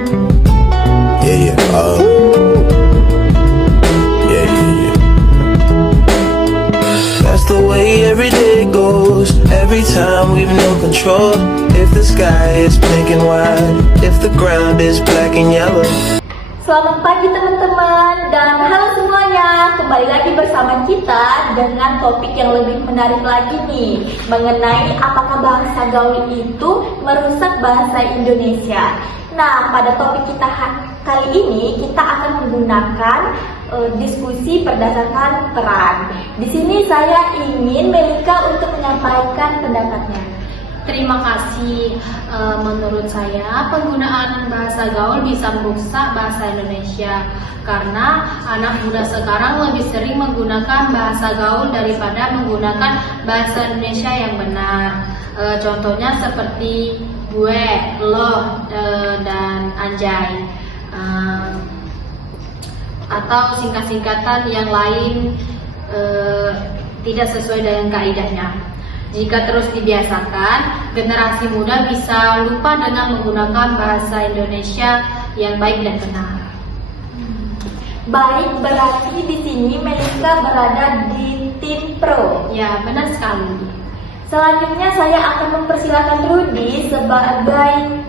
Yeah, yeah. Yeah, yeah, yeah. That's the way every day goes. Every time we've no control. If the sky is pink and white, if the ground is black and yellow. Selamat pagi teman-teman dan halo semuanya. Kembali lagi bersama kita dengan topik yang lebih menarik lagi nih, mengenai apakah bahasa gaul itu merusak bahasa Indonesia. Nah, pada topik kita kali ini kita akan menggunakan diskusi berdasarkan peran. Di sini saya ingin Melika untuk menyampaikan pendapatnya. Terima kasih. Menurut saya penggunaan bahasa gaul bisa merusak bahasa Indonesia karena anak muda sekarang lebih sering menggunakan bahasa gaul daripada menggunakan bahasa Indonesia yang benar. Contohnya seperti gue, lo, dan anjay, atau singkat-singkatan yang lain tidak sesuai dengan kaidahnya. Jika terus dibiasakan, generasi muda bisa lupa dengan menggunakan bahasa Indonesia yang baik dan benar. Baik, berarti di sini Melika berada di tim pro. Ya, benar sekali. Selanjutnya saya akan mempersilakan Rudy sebagai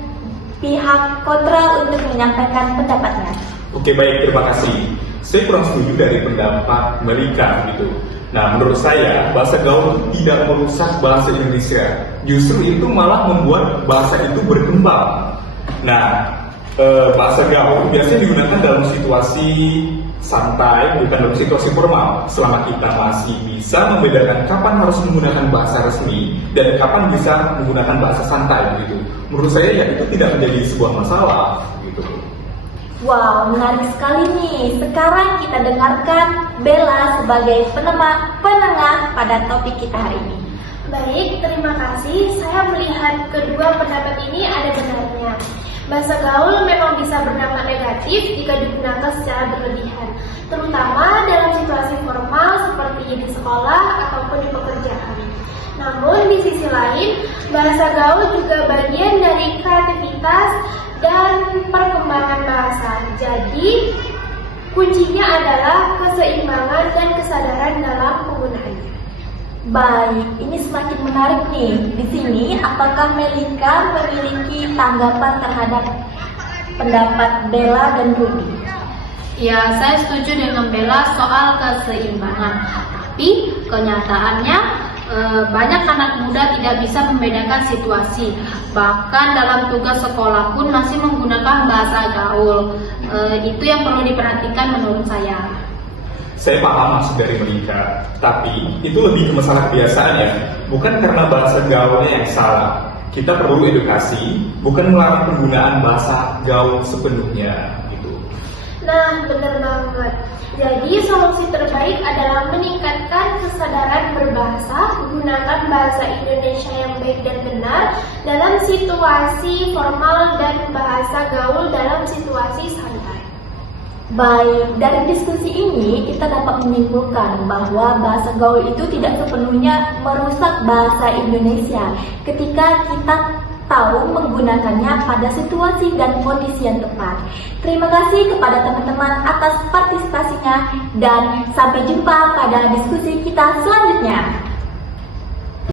pihak kontra untuk menyampaikan pendapatnya. Oke, baik, terima kasih. Saya kurang setuju dari pendapat Melika gitu. Nah, menurut saya bahasa gaul tidak merusak bahasa Indonesia. Justru itu malah membuat bahasa itu berkembang. Nah, bahasa gaul biasanya digunakan dalam situasi santai, bukan dalam situasi formal. Selama kita masih bisa membedakan kapan harus menggunakan bahasa resmi dan kapan bisa menggunakan bahasa santai gitu. Menurut saya ya itu tidak menjadi sebuah masalah gitu. Wow, menarik sekali nih. Sekarang kita dengarkan Bella sebagai penengah pada topik kita hari ini. Baik, terima kasih. Saya melihat kedua pendapat ini ada benarnya. Bahasa gaul memang bisa berdampak negatif jika digunakan secara berlebihan, terutama dalam situasi formal seperti di sekolah ataupun di pekerjaan. Namun di sisi lain, bahasa gaul juga bagian dari kreativitas dan perkembangan bahasa. Jadi, kuncinya adalah keseimbangan dan kesadaran dalam penggunaannya. Baik, ini semakin menarik nih. Di sini, apakah Melika memiliki tanggapan terhadap pendapat Bella dan Rudy? Ya, saya setuju dengan Bella soal keseimbangan. Tapi kenyataannya banyak anak muda tidak bisa membedakan situasi. Bahkan dalam tugas sekolah pun masih menggunakan bahasa gaul. Itu yang perlu diperhatikan menurut saya. Saya paham maksud dari Melika, tapi itu lebih ke masalah kebiasaan ya, bukan karena bahasa gaulnya yang salah. Kita perlu edukasi, bukan melarang penggunaan bahasa gaul sepenuhnya gitu. Nah, benar banget. Jadi, solusi terbaik adalah meningkatkan kesadaran berbahasa, menggunakan bahasa Indonesia yang baik dan benar dalam situasi formal dan bahasa gaul dalam situasi santai. Baik, dari diskusi ini kita dapat menyimpulkan bahwa bahasa gaul itu tidak sepenuhnya merusak bahasa Indonesia ketika kita tahu menggunakannya pada situasi dan kondisi yang tepat. Terima kasih kepada teman-teman atas partisipasinya dan sampai jumpa pada diskusi kita selanjutnya.